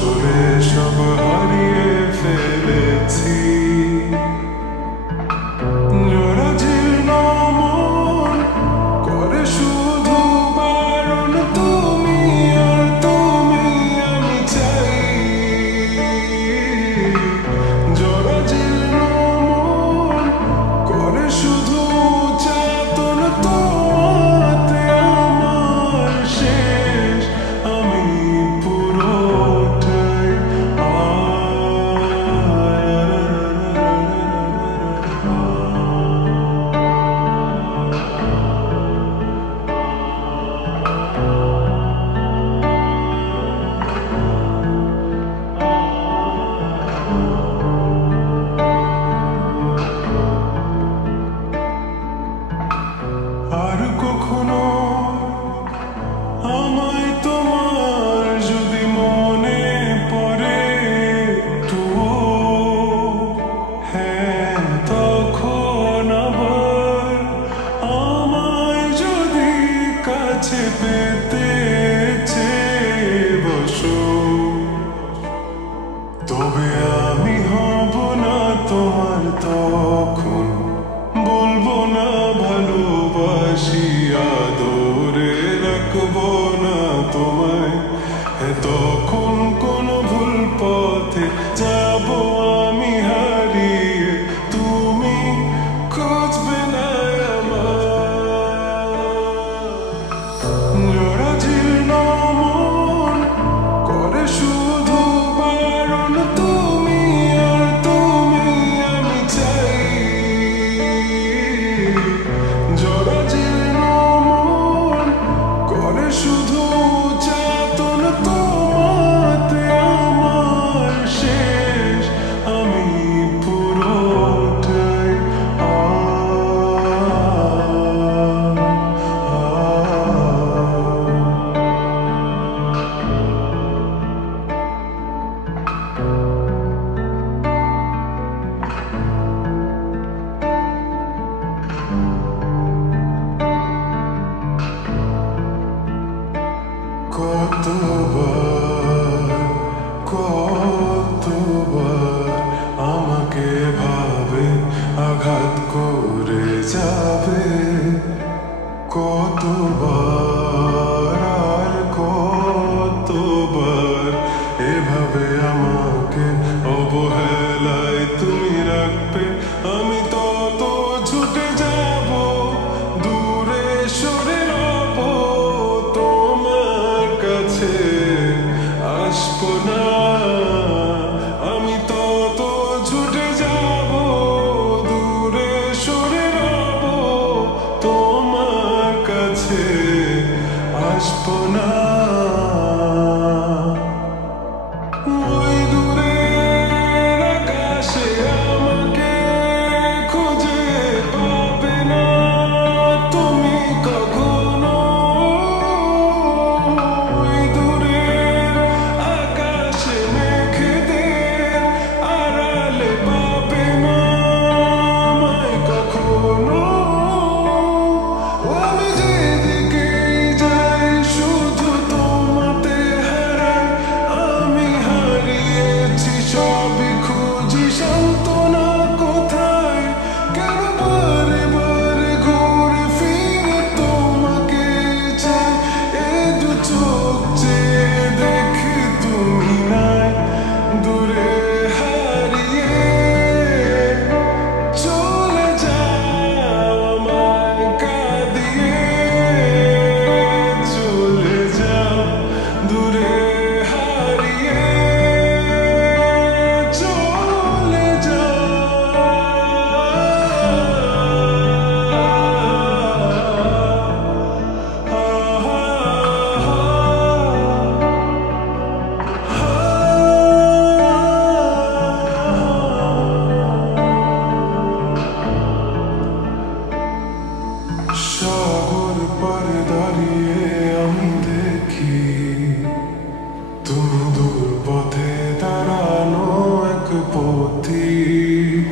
আসলে সব হারিয়ে ফেলেছি। জরাজীর্ণ মন করে শুধু বারণ, তুমি আর তুমি আমি চাই। জরাজীর্ণ মন করে শুধু যাতন, তোমাতে আমার শেষ আমি পুরোটাই। আর কখনো আমায় তোমার যদি মনে পড়ে তবুও, হ্যাঁ তখন আবার আমায় যদি কাছে পেতে চেয়ে বসো, তবে আমি হব না তোমার তখন, বলবো না ভালোবাসি, আদরে রাখবো না তোমায়। তখন কোনো ভুল পথে যাব আমি হারিয়ে, তুমি খুঁজবে না আমার। জরাজীর্ণ মন করে শুধু বারণ, তুমি আর তুমি আমি চাই। জরাজীর্ণ মন করে শুধু যাতন, তোমাতে আমার শেষ আমি পুরোটাই। কতবার কতবার আমাকে ভাবে আঘাত করে যাবে, কতবার আর কতবার এভাবে আমাকে অবহেলায় তুমি রাখবে। আমি তত ছুটে যাব, দূরে সরে রব, তোমার কাছে আসবো না। আমি তত ছুটে যাব, দূরে সরে রব, তোমার কাছে আসবো না। ওই দূরের আকাশে আমাকে খুঁজে পাবে না তুমি কখনো। ওই দূরের আকাশে মেঘেদের আড়ালে পাবে না আমায় কখনো। আমি যেদিকেই যাই শুধু তোমাতে হারাই, আমি হারিয়েছি সবই, খুঁজি সান্ত্বনা কোথায়। কেন বারে বারে ঘুরে ফিরে তোমাকে চাই, এ দু চোখ চেয়ে দেখি তুমি নাই। দূরে হারিয়ে চলে যাও আমায় কাঁদিয়ে, চলে যাও দূরে হারিয়ে, চলে যাও। সাগর পাড়ে দাঁড়িয়ে আমি দেখি তুমি দূর পথে দাঁড়ানো এক পথিক।